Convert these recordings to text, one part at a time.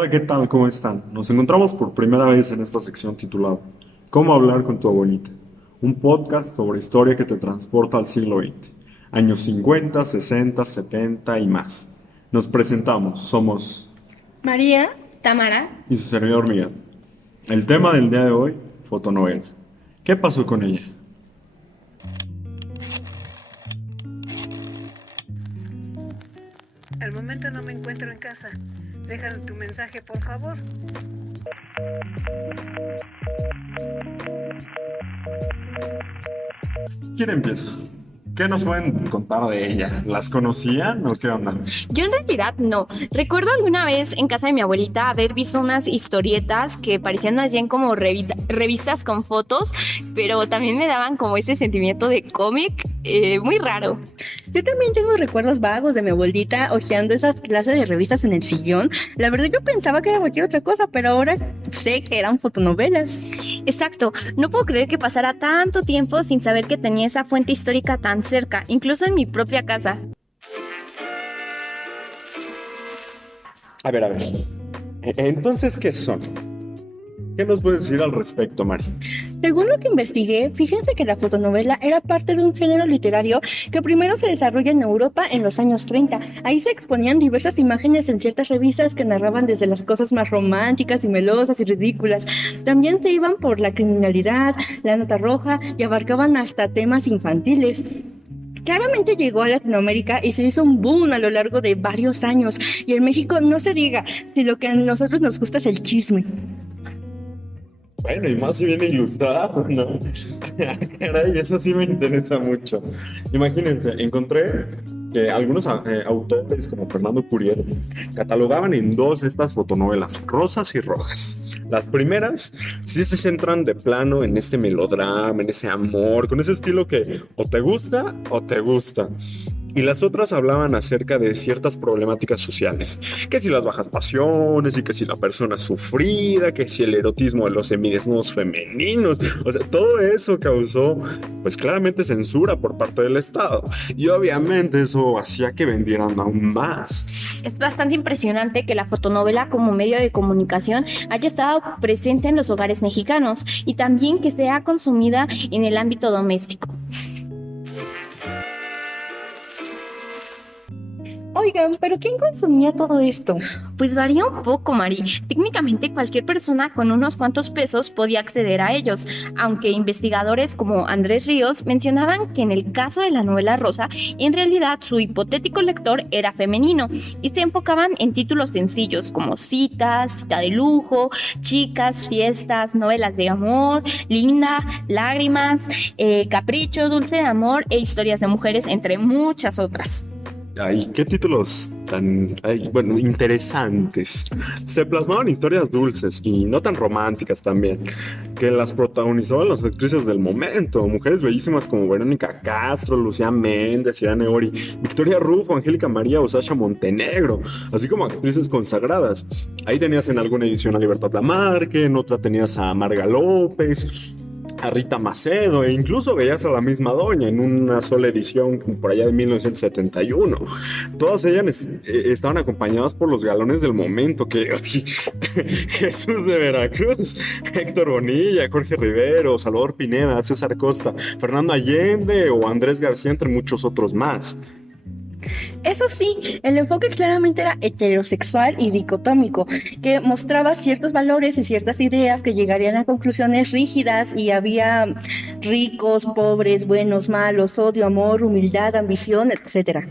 Hola, ¿qué tal? ¿Cómo están? Nos encontramos por primera vez en esta sección titulada ¿Cómo hablar con tu abuelita? Un podcast sobre historia que te transporta al siglo XX, años 50, 60, 70 y más. Nos presentamos, somos María, Tamara, y su servidor Miguel. El tema del día de hoy, fotonovela. ¿Qué pasó con ella? Al momento no me encuentro en casa. Déjame tu mensaje, por favor. ¿Quién empieza? ¿Qué nos pueden contar de ella? ¿Las conocían o qué onda? yo en realidad no. Recuerdo alguna vez en casa de mi abuelita haber visto unas historietas que parecían más bien como revistas con fotos, pero también me daban como ese sentimiento de cómic muy raro. Yo también tengo recuerdos vagos de mi abuelita hojeando esas clases de revistas en el sillón. La verdad yo pensaba que era cualquier otra cosa, pero ahora sé que eran fotonovelas. Exacto, no puedo creer que pasara tanto tiempo sin saber que tenía esa fuente histórica tan cerca, incluso en mi propia casa. A ver. Entonces, ¿qué son? ¿Qué nos puedes decir al respecto, Mari? Según lo que investigué, fíjense que la fotonovela era parte de un género literario que primero se desarrolla en Europa en los años 30. Ahí se exponían diversas imágenes en ciertas revistas que narraban desde las cosas más románticas y melosas y ridículas. También se iban por la criminalidad, la nota roja y abarcaban hasta temas infantiles. Claramente llegó a Latinoamérica y se hizo un boom a lo largo de varios años. Y en México no se diga si lo que a nosotros nos gusta es el chisme. Bueno, y más si viene ilustrado, ¿no? Caray, eso sí me interesa mucho. Imagínense, encontré que algunos autores, como Fernando Curiel, catalogaban en dos estas fotonovelas, rosas y rojas. Las primeras sí se centran de plano en este melodrama, en ese amor, con ese estilo que o te gusta o te gusta. Y las otras hablaban acerca de ciertas problemáticas sociales, que si las bajas pasiones y que si la persona sufrida, que si el erotismo de los semidesnudos femeninos, o sea, todo eso causó pues claramente censura por parte del Estado y obviamente eso hacía que vendieran aún más. Es bastante impresionante que la fotonovela como medio de comunicación haya estado presente en los hogares mexicanos y también que sea consumida en el ámbito doméstico. Oigan, ¿pero quién consumía todo esto? Pues varía un poco, Mari. Técnicamente cualquier persona con unos cuantos pesos podía acceder a ellos, aunque investigadores como Andrés Ríos mencionaban que en el caso de la novela rosa, en realidad su hipotético lector era femenino y se enfocaban en títulos sencillos como citas, cita de lujo, chicas, fiestas, novelas de amor, linda, lágrimas, capricho, dulce de amor e historias de mujeres, entre muchas otras. Ay, qué títulos tan, bueno, interesantes. Se plasmaban historias dulces y no tan románticas también, que las protagonizaban las actrices del momento, mujeres bellísimas como Verónica Castro, Lucía Méndez, Irán Eori, Victoria Rufo, Angélica María o Sasha Montenegro, así como actrices consagradas. Ahí tenías en alguna edición a Libertad Lamarque, en otra tenías a Marga López, a Rita Macedo e incluso veías a la misma doña en una sola edición por allá de 1971. Todas ellas estaban acompañadas por los galones del momento que Jesús de Veracruz, Héctor Bonilla, Jorge Rivero, Salvador Pineda, César Costa, Fernando Allende o Andrés García, entre muchos otros más. Eso sí, el enfoque claramente era heterosexual y dicotómico, que mostraba ciertos valores y ciertas ideas que llegarían a conclusiones rígidas y había ricos, pobres, buenos, malos, odio, amor, humildad, ambición, etcétera.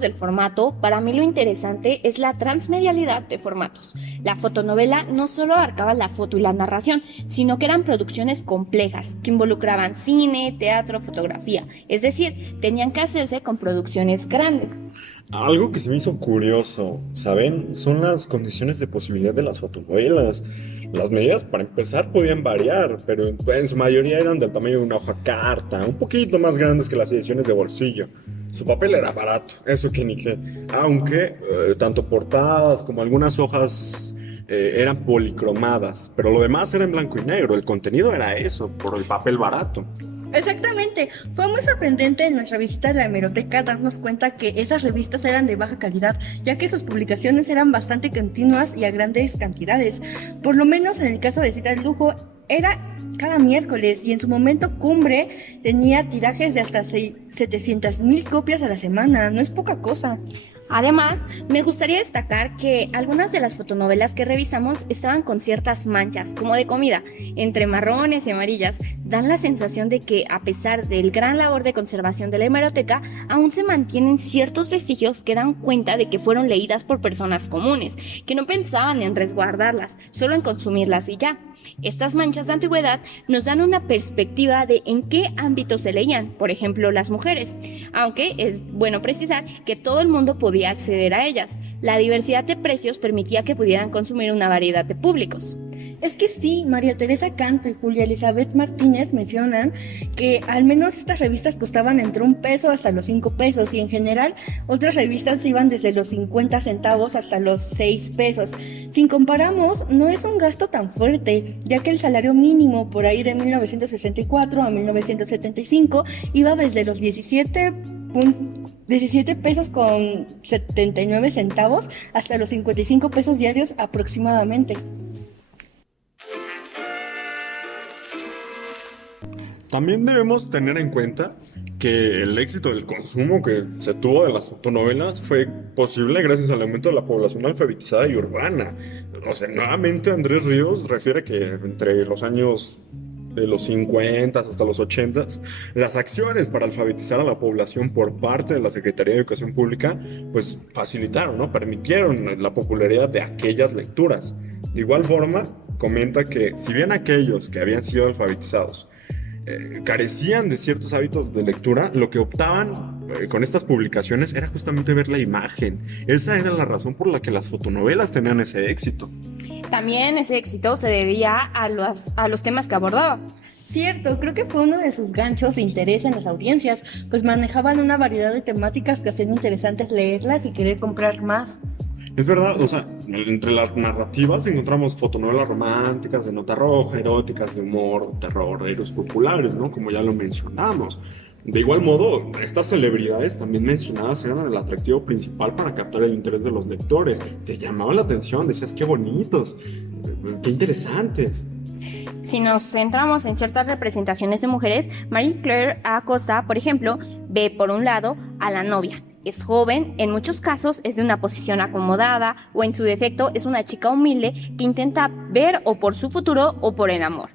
Del formato, para mí lo interesante es la transmedialidad de formatos. La fotonovela no solo abarcaba la foto y la narración, sino que eran producciones complejas que involucraban cine, teatro, fotografía, es decir, tenían que hacerse con producciones grandes. Algo que se me hizo curioso, ¿saben? Son las condiciones de posibilidad de las fotonovelas. Las medidas, para empezar, podían variar, pero en su mayoría eran del tamaño de una hoja carta, un poquito más grandes que las ediciones de bolsillo. Su papel era barato, eso que ni qué. Aunque tanto portadas como algunas hojas eran policromadas, pero lo demás era en blanco y negro. El contenido era eso, por el papel barato. Exactamente, fue muy sorprendente en nuestra visita a la hemeroteca darnos cuenta que esas revistas eran de baja calidad, ya que sus publicaciones eran bastante continuas y a grandes cantidades. Por lo menos en el caso de Cita del Lujo, era cada miércoles y en su momento cumbre tenía tirajes de hasta 700,000 copias a la semana, no es poca cosa. Además, me gustaría destacar que algunas de las fotonovelas que revisamos estaban con ciertas manchas, como de comida, entre marrones y amarillas. Dan la sensación de que, a pesar del gran labor de conservación de la hemeroteca, aún se mantienen ciertos vestigios que dan cuenta de que fueron leídas por personas comunes, que no pensaban en resguardarlas, solo en consumirlas y ya. Estas manchas de antigüedad nos dan una perspectiva de en qué ámbitos se leían, por ejemplo, las mujeres, aunque es bueno precisar que todo el mundo podía acceder a ellas. La diversidad de precios permitía que pudieran consumir una variedad de públicos. Es que sí, María Teresa Canto y Julia Elizabeth Martínez mencionan que al menos estas revistas costaban entre $1 hasta los 5 pesos y en general otras revistas iban desde los 50 centavos hasta los 6 pesos. Si comparamos, no es un gasto tan fuerte, ya que el salario mínimo por ahí de 1964 a 1975 iba desde los 17 pesos con 79 centavos hasta los 55 pesos diarios aproximadamente. También debemos tener en cuenta que el éxito del consumo que se tuvo de las fotonovelas fue posible gracias al aumento de la población alfabetizada y urbana. O sea, nuevamente Andrés Ríos refiere que entre los años de los 50 hasta los 80, las acciones para alfabetizar a la población por parte de la Secretaría de Educación Pública, pues facilitaron, ¿no? Permitieron la popularidad de aquellas lecturas. De igual forma, comenta que si bien aquellos que habían sido alfabetizados carecían de ciertos hábitos de lectura, lo que optaban con estas publicaciones era justamente ver la imagen. Esa era la razón por la que las fotonovelas tenían ese éxito. También ese éxito se debía a los temas que abordaba. Cierto, creo que fue uno de sus ganchos de interés en las audiencias, pues manejaban una variedad de temáticas que hacían interesantes leerlas y querer comprar más. Es verdad, o sea, entre las narrativas encontramos fotonovelas románticas, de nota roja, eróticas, de humor, de terror, de héroes populares, ¿no? Como ya lo mencionamos. De igual modo, estas celebridades también mencionadas eran el atractivo principal para captar el interés de los lectores. Te llamaba la atención, decías qué bonitos, qué interesantes. Si nos centramos en ciertas representaciones de mujeres, Marie Claire Acosta, por ejemplo, ve por un lado a la novia. Es joven, en muchos casos es de una posición acomodada o en su defecto es una chica humilde que intenta ver o por su futuro o por el amor.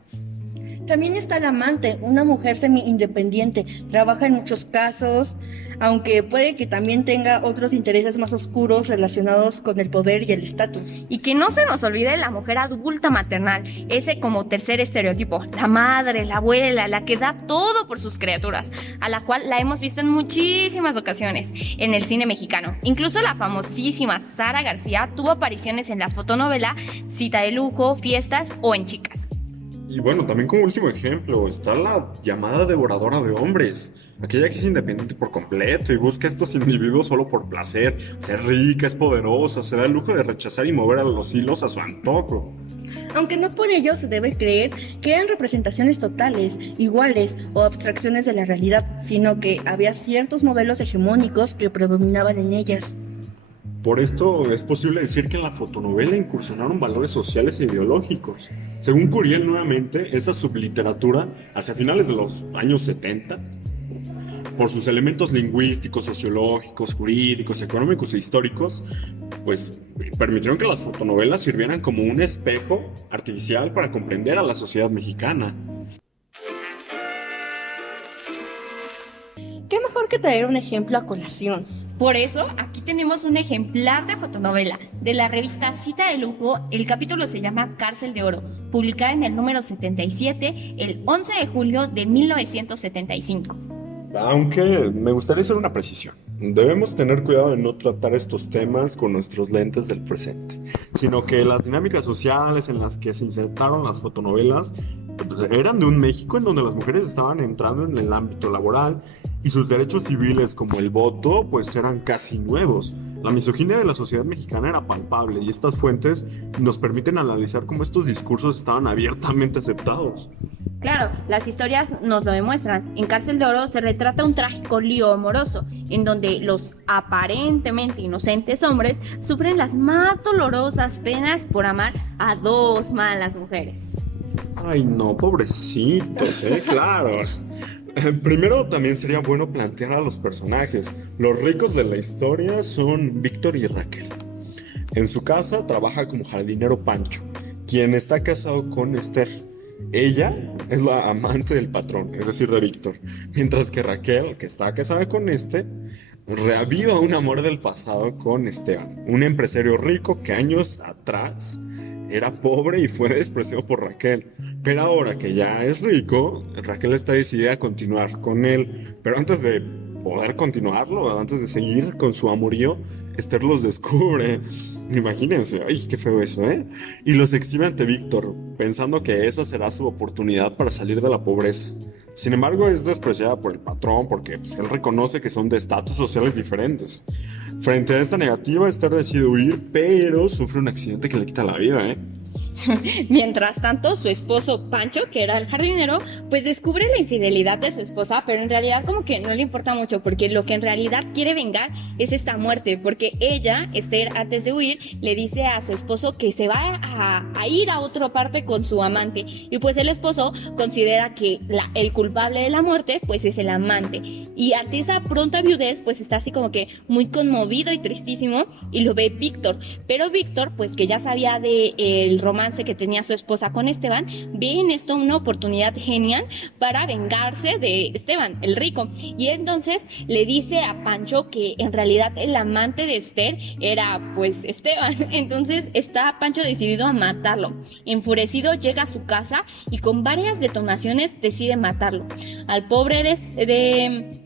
También está la amante, una mujer semi-independiente, trabaja en muchos casos, aunque puede que también tenga otros intereses más oscuros relacionados con el poder y el estatus. Y que no se nos olvide la mujer adulta maternal, ese como tercer estereotipo, la madre, la abuela, la que da todo por sus criaturas, a la cual la hemos visto en muchísimas ocasiones en el cine mexicano. Incluso la famosísima Sara García tuvo apariciones en la fotonovela Cita de Lujo, Fiestas o en Chicas. Y bueno, también como último ejemplo está la llamada devoradora de hombres, aquella que es independiente por completo y busca a estos individuos solo por placer, ser rica, es poderosa, se da el lujo de rechazar y mover a los hilos a su antojo. Aunque no por ello se debe creer que eran representaciones totales, iguales o abstracciones de la realidad, sino que había ciertos modelos hegemónicos que predominaban en ellas. Por esto es posible decir que en la fotonovela incursionaron valores sociales e ideológicos. Según Curiel, nuevamente, esa subliteratura, hacia finales de los años 70, por sus elementos lingüísticos, sociológicos, jurídicos, económicos e históricos, pues permitieron que las fotonovelas sirvieran como un espejo artificial para comprender a la sociedad mexicana. ¿Qué mejor que traer un ejemplo a colación? Por eso, aquí tenemos un ejemplar de fotonovela de la revista Cita de Lujo. El capítulo se llama Cárcel de Oro, publicada en el número 77, el 11 de julio de 1975. Aunque me gustaría hacer una precisión. Debemos tener cuidado de no tratar estos temas con nuestros lentes del presente, sino que las dinámicas sociales en las que se insertaron las fotonovelas eran de un México en donde las mujeres estaban entrando en el ámbito laboral y sus derechos civiles como el voto pues eran casi nuevos. La misoginia de la sociedad mexicana era palpable y estas fuentes nos permiten analizar cómo estos discursos estaban abiertamente aceptados. Claro, las historias nos lo demuestran. En Cárcel de Oro se retrata un trágico lío amoroso, en donde los aparentemente inocentes hombres sufren las más dolorosas penas por amar a dos malas mujeres. Ay, no, pobrecitos, claro. Primero también sería bueno plantear a los personajes. Los ricos de la historia son Víctor y Raquel. En su casa trabaja como jardinero Pancho, quien está casado con Esther. Ella es la amante del patrón, es decir, de Víctor, mientras que Raquel, que está casada con reaviva un amor del pasado con Esteban, un empresario rico que años atrás era pobre y fue despreciado por Raquel. Pero ahora que ya es rico, Raquel está decidida a continuar con él. Pero antes de poder continuarlo, antes de seguir con su amorío, Esther los descubre. Imagínense, ay, qué feo eso, ¿eh? Y los exhibe ante Víctor, pensando que esa será su oportunidad para salir de la pobreza. Sin embargo, es despreciada por el patrón porque pues, él reconoce que son de estatus sociales diferentes. Frente a esta negativa, Esther decide huir, pero sufre un accidente que le quita la vida, ¿eh? Mientras tanto, su esposo Pancho, que era el jardinero, pues descubre la infidelidad de su esposa, pero en realidad como que no le importa mucho, porque lo que en realidad quiere vengar es esta muerte, porque ella, Esther, antes de huir, le dice a su esposo que se va a ir a otra parte con su amante, y pues el esposo considera que el culpable de la muerte pues es el amante, y ante esa pronta viudez pues está así como que muy conmovido y tristísimo, y lo ve Víctor, pero Víctor, pues que ya sabía de el romance que tenía su esposa con Esteban, ve en esto una oportunidad genial para vengarse de Esteban, el rico, y entonces le dice a Pancho que en realidad el amante de Esther era pues Esteban. Entonces está Pancho decidido a matarlo. Enfurecido llega a su casa y con varias detonaciones decide matarlo. Al pobre de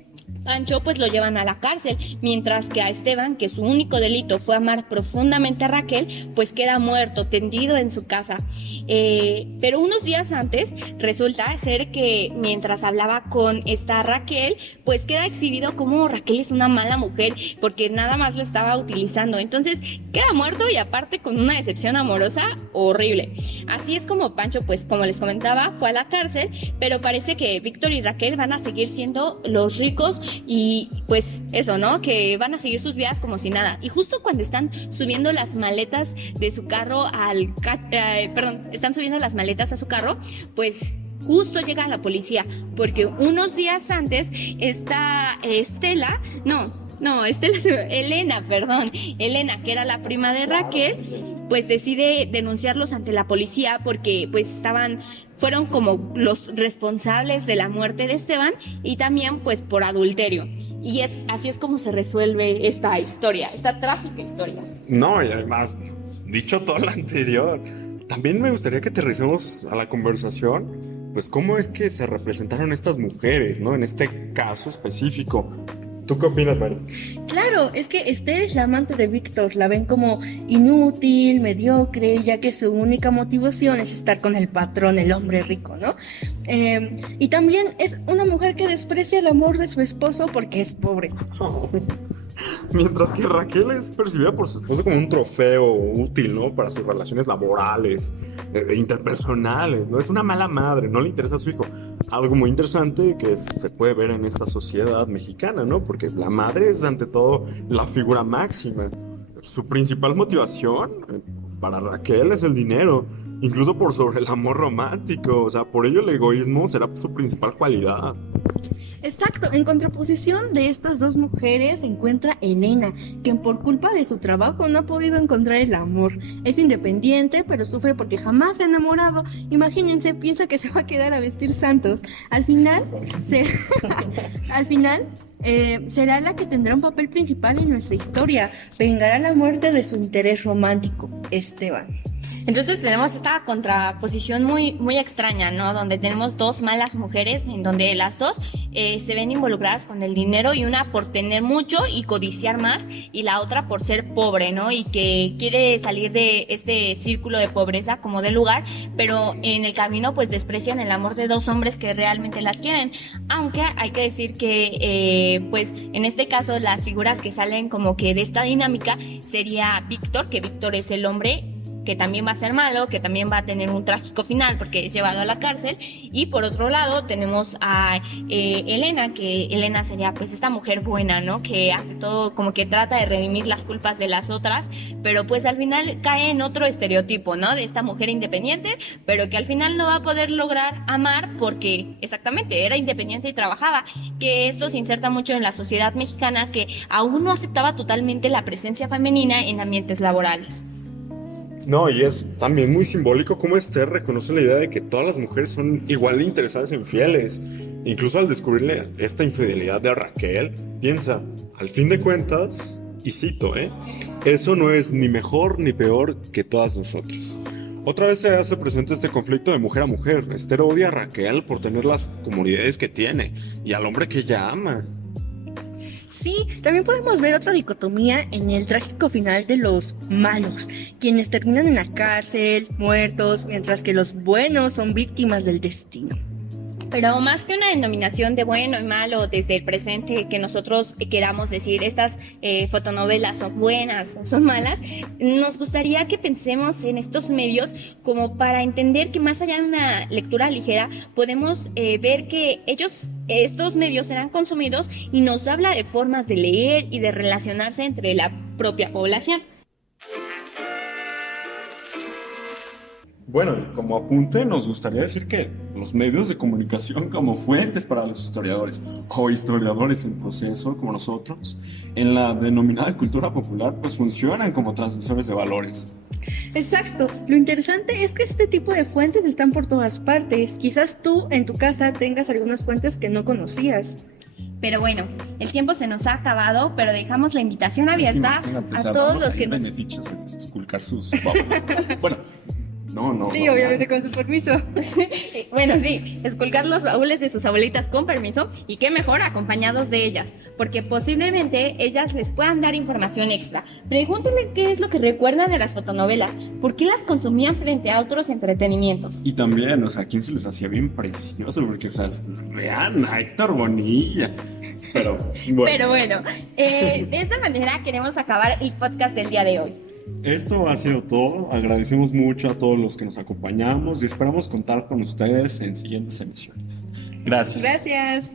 Pancho pues lo llevan a la cárcel, mientras que a Esteban, que su único delito fue amar profundamente a Raquel, pues queda muerto, tendido en su casa. Pero unos días antes resulta ser que mientras hablaba con esta Raquel, pues queda exhibido como Raquel es una mala mujer porque nada más lo estaba utilizando. Entonces queda muerto y aparte con una decepción amorosa horrible. Así es como Pancho, pues como les comentaba, fue a la cárcel, pero parece que Víctor y Raquel van a seguir siendo los ricos y pues eso, ¿no? Que van a seguir sus vidas como si nada. Y justo cuando están subiendo las maletas de su carro están subiendo las maletas a su carro, pues justo llega la policía, porque unos días antes Elena, que era la prima de Raquel, pues decide denunciarlos ante la policía porque pues fueron como los responsables de la muerte de Esteban y también pues por adulterio. Y así es como se resuelve esta historia, esta trágica historia. No, y además, dicho todo lo anterior, también me gustaría que aterricemos a la conversación, pues cómo es que se representaron estas mujeres, ¿no? En este caso específico. ¿Tú qué opinas, Mari? Claro, es que Esther es la amante de Víctor, la ven como inútil, mediocre, ya que su única motivación es estar con el patrón, el hombre rico, ¿no? Y también es una mujer que desprecia el amor de su esposo porque es pobre. Oh. Mientras que Raquel es percibida por su esposo como un trofeo útil, ¿no? Para sus relaciones laborales, interpersonales, ¿no? Es una mala madre, no le interesa a su hijo. Algo muy interesante que se puede ver en esta sociedad mexicana, ¿no? Porque la madre es ante todo la figura máxima. Su principal motivación para Raquel es el dinero, incluso por sobre el amor romántico. O sea, por ello el egoísmo será su principal cualidad. Exacto, en contraposición de estas dos mujeres se encuentra Elena, quien por culpa de su trabajo no ha podido encontrar el amor. Es independiente, pero sufre porque jamás se ha enamorado. Imagínense, piensa que se va a quedar a vestir santos. Al final, será la que tendrá un papel principal en nuestra historia. Vengará la muerte de su interés romántico, Esteban. Entonces tenemos esta contraposición muy, muy extraña, ¿no? Donde tenemos dos malas mujeres, en donde las dos se ven involucradas con el dinero, y una por tener mucho y codiciar más, y la otra por ser pobre, ¿no? Y que quiere salir de este círculo de pobreza como de lugar, pero en el camino pues desprecian el amor de dos hombres que realmente las quieren. Aunque hay que decir que pues en este caso las figuras que salen como que de esta dinámica sería Víctor, que Víctor es el hombre que también va a ser malo, que también va a tener un trágico final porque es llevado a la cárcel. Y por otro lado tenemos a Elena, que Elena sería pues esta mujer buena, ¿no? Que ante todo como que trata de redimir las culpas de las otras, pero pues al final cae en otro estereotipo, ¿no? De esta mujer independiente, pero que al final no va a poder lograr amar porque exactamente era independiente y trabajaba, que esto se inserta mucho en la sociedad mexicana que aún no aceptaba totalmente la presencia femenina en ambientes laborales. No, y es también muy simbólico cómo Esther reconoce la idea de que todas las mujeres son igual de interesadas e infieles. Incluso al descubrirle esta infidelidad de Raquel, piensa, al fin de cuentas, y cito, eso no es ni mejor ni peor que todas nosotras. Otra vez se hace presente este conflicto de mujer a mujer. Esther odia a Raquel por tener las comodidades que tiene y al hombre que ella ama. Sí, también podemos ver otra dicotomía en el trágico final de los malos, quienes terminan en la cárcel, muertos, mientras que los buenos son víctimas del destino. Pero más que una denominación de bueno y malo desde el presente que nosotros queramos decir estas fotonovelas son buenas o son malas, nos gustaría que pensemos en estos medios como para entender que más allá de una lectura ligera podemos ver que estos medios serán consumidos y nos habla de formas de leer y de relacionarse entre la propia población. Bueno, y como apunte nos gustaría decir que los medios de comunicación como fuentes para los historiadores o historiadores en proceso como nosotros, en la denominada cultura popular, pues funcionan como transmisores de valores. Exacto, lo interesante es que este tipo de fuentes están por todas partes. Quizás tú en tu casa tengas algunas fuentes que no conocías. Pero bueno, el tiempo se nos ha acabado, pero dejamos la invitación abierta a todos los que nos... Esculcar sus... Bueno... No. Sí, obviamente con su permiso. Bueno, sí, esculcar los baúles de sus abuelitas con permiso y qué mejor acompañados de ellas, porque posiblemente ellas les puedan dar información extra. Pregúntenle qué es lo que recuerdan de las fotonovelas, por qué las consumían frente a otros entretenimientos. Y también, o sea, ¿a quién se les hacía bien precioso? Porque, o sea, vean a Héctor Bonilla. Pero bueno, de esta manera queremos acabar el podcast del día de hoy. Esto ha sido todo. Agradecemos mucho a todos los que nos acompañamos y esperamos contar con ustedes en siguientes emisiones. Gracias. Gracias.